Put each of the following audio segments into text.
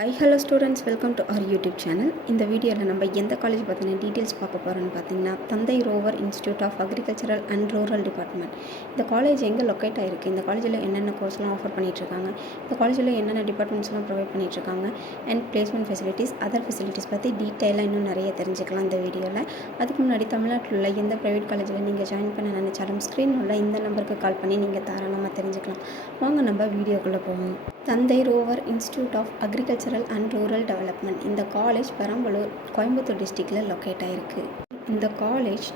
Hello students, welcome to our YouTube channel. இந்த வீடியோவில் நம்ம எந்த காலேஜ் பற்றின டீட்டெயில்ஸ் பார்க்க போகிறோன்னு பார்த்தீங்கன்னா, Thanthai Roever Institute of Agricultural and Rural Department. இந்த காலேஜ் எங்கே லொக்கேட் ஆகிருக்கு, இந்த காலேஜில் என்னென்ன கோர்ஸ்லாம் ஆஃபர் பண்ணிகிட்ருக்காங்க, இந்த காலேஜில் என்னென்ன டிபார்ட்மெண்ட்ஸ்லாம் ப்ரொவைட் பண்ணிகிட்ருக்காங்க, and placement facilities, other facilities பற்றி டீட்டெயிலாக இன்னும் நிறைய தெரிஞ்சுக்கலாம் இந்த வீடியோவில். அதுக்கு முன்னாடி தமிழ்நாட்டில் உள்ள எந்த ப்ரைவேட் காலேஜில் நீங்கள் ஜாயின் பண்ண நினச்சாலும் ஸ்க்ரீன் உள்ள இந்த நம்பருக்கு கால் பண்ணி நீங்கள் தாராளமாக தெரிஞ்சுக்கலாம். வாங்க நம்ம வீடியோக்குள்ளே போவோம். Thanthai Roever Institute of Agricultural and Rural Development. இந்த காலேஜ் பெரம்பலூர், கோயம்புத்தூர் டிஸ்ட்ரிக்டில் லொக்கேட் ஆகிருக்கு. இந்த காலேஜ்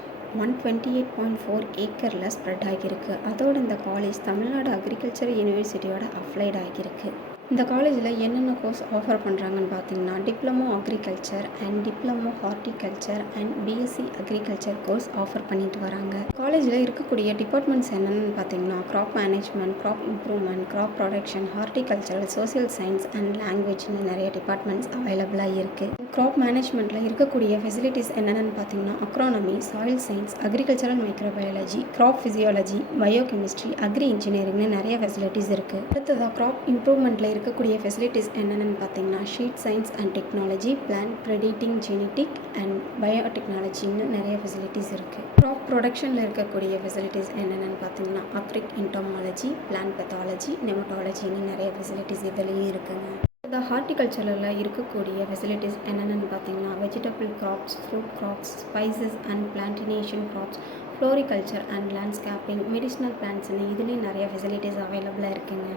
128.4 ஏக்கரில் ஸ்ப்ரெட் ஆகியிருக்கு. அதோடு இந்த காலேஜ் தமிழ்நாடு அக்ரிகல்ச்சர் யூனிவர்சிட்டியோட அப்ளைட் ஆகியிருக்கு. இந்த காலேஜில் என்னென்ன கோர்ஸ் ஆஃபர் பண்ணுறாங்கன்னு பார்த்தீங்கன்னா, diploma agriculture and diploma horticulture and BSc agriculture course offer பண்ணிட்டு வராங்க. காலேஜில் இருக்கக்கூடிய டிபார்ட்மெண்ட்ஸ் என்னென்னு பார்த்தீங்கன்னா, crop management, crop improvement, crop production, horticultural, social science and லாங்குவேஜ்னு நிறைய டிபார்ட்மெண்ட்ஸ் அவைலபிளாக இருக்குது. கிராப் மேனேஜ்மெண்ட்டில் இருக்கக்கூடிய ஃபெசிலிட்டிஸ் என்னென்னு பார்த்தீங்கன்னா, agronomy, soil science, agricultural microbiology, crop physiology, biochemistry, agri இன்ஜினியரிங்னு நிறைய ஃபெசிலிட்டிஸ் இருக்குது. அடுத்ததாக கிராப் இம்ப்ரூவ்மெண்ட்டில் இருக்கக்கூடிய ஃபெசிலிட்டிஸ் என்னென்னு பார்த்தீங்கன்னா, seed science and technology, plant breeding genetic and பயோடெக்னாலஜின்னு நிறைய ஃபெசிலிட்டிஸ் இருக்குது. கிராப் ப்ரொடக்ஷனில் இருக்கக்கூடிய ஃபெசிலிட்டிஸ் என்னென்னு பார்த்தீங்கன்னா, அக்ரிக் என்டோமாலஜி, பிளான்ட் பெத்தாலஜி, நெமட்டாலஜின்னு நிறைய ஃபெசிலிட்டிஸ் இதுலேயும் இருக்குங்க. இந்த ஹார்டிகல்ச்சரில் இருக்கக்கூடிய ஃபெசிலிட்டிஸ் என்னென்னு பார்த்தீங்கன்னா, vegetable crops, fruit crops, spices and plantation crops, floriculture and landscaping, medicinal பிளான்ட்ஸ்னு இதுலேயும் நிறைய ஃபெசிலிட்டிஸ் அவைலபிளாக இருக்குங்க.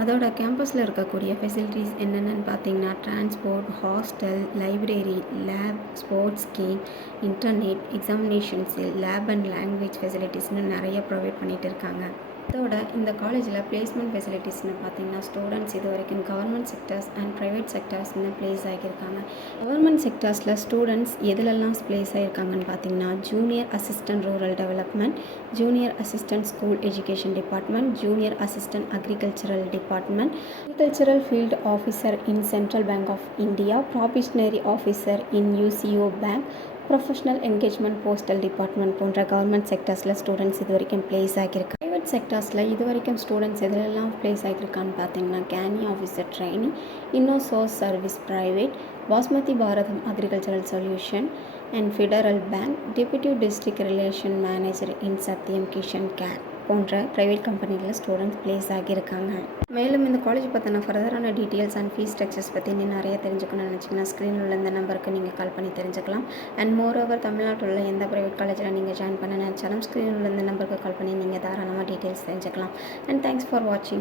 அதோட கேம்பஸில் இருக்கக்கூடிய ஃபெசிலிட்டிஸ் என்னென்னு பார்த்தீங்கன்னா, transport, hostel, library, lab, sports game, internet, examination cell, lab and language ஃபெசிலிட்டிஸ்னு நிறைய ப்ரொவைட் பண்ணிகிட்டு இருக்காங்க. அதோட இந்த காலேஜில் பிளேஸ்மெண்ட் ஃபெசிலிட்டிஸ்னு பார்த்தீங்கன்னா, ஸ்டூடெண்ட்ஸ் இது வரைக்கும் கவர்மெண்ட் செக்டர்ஸ் அண்ட் ப்ரைவேட் செக்டர்ஸ்னு ப்ளேஸ் ஆகியிருக்காங்க. கவர்மெண்ட் செக்டர்ஸில் ஸ்டூடெண்ட்ஸ் எதுலெல்லாம் ப்ளேஸ் ஆகியிருக்காங்கன்னு பார்த்தீங்கன்னா, junior assistant rural development, junior assistant school education department, junior assistant agricultural department, agricultural field officer in Central Bank of India, probationary officer in UCO Bank, professional engagement postal department போன்ற government செக்டர்ஸில் students இது வரைக்கும் place ஆகியிருக்காங்க. Private செக்டர்ஸில் இது வரைக்கும் students எதுலெல்லாம் place ஆகியிருக்கான்னு பார்த்தீங்கன்னா, கேனி officer training, Innosource service private, Basmati Bharatam agricultural solution and Federal Bank, deputy district relation manager in Satyam Kishan care போன்ற ப்ரைவேட் கம்பெனிகளில் ஸ்டூடெண்ட்ஸ் ப்ளேஸ் ஆகியிருக்காங்க. மேலும் இந்த காலேஜ் பற்றின ஃபர்தரான டீட்டெயில்ஸ் அண்ட் ஃபீஸ் ஸ்ட்ரக்சர்ஸ் பற்றி இன்னும் நிறைய தெரிஞ்சுக்கணும்னு நினச்சிங்கன்னா, ஸ்க்ரீனில் உள்ள இந்த நம்பருக்கு நீங்கள் கால் பண்ணி தெரிஞ்சுக்கலாம். அண்ட் மோரோவர் தமிழ்நாட்டில் உள்ள எந்த ப்ரைவேட் காலேஜில் நீங்கள் ஜாயின் பண்ண நினச்சாலும் ஸ்க்ரீனில் உள்ள இந்த நம்பருக்கு கால் பண்ணி நீங்கள் தாராளமாக டீட்டெயில்ஸ் தெரிஞ்சுக்கலாம். அண்ட் தேங்க்ஸ் ஃபார் வாட்சிங்.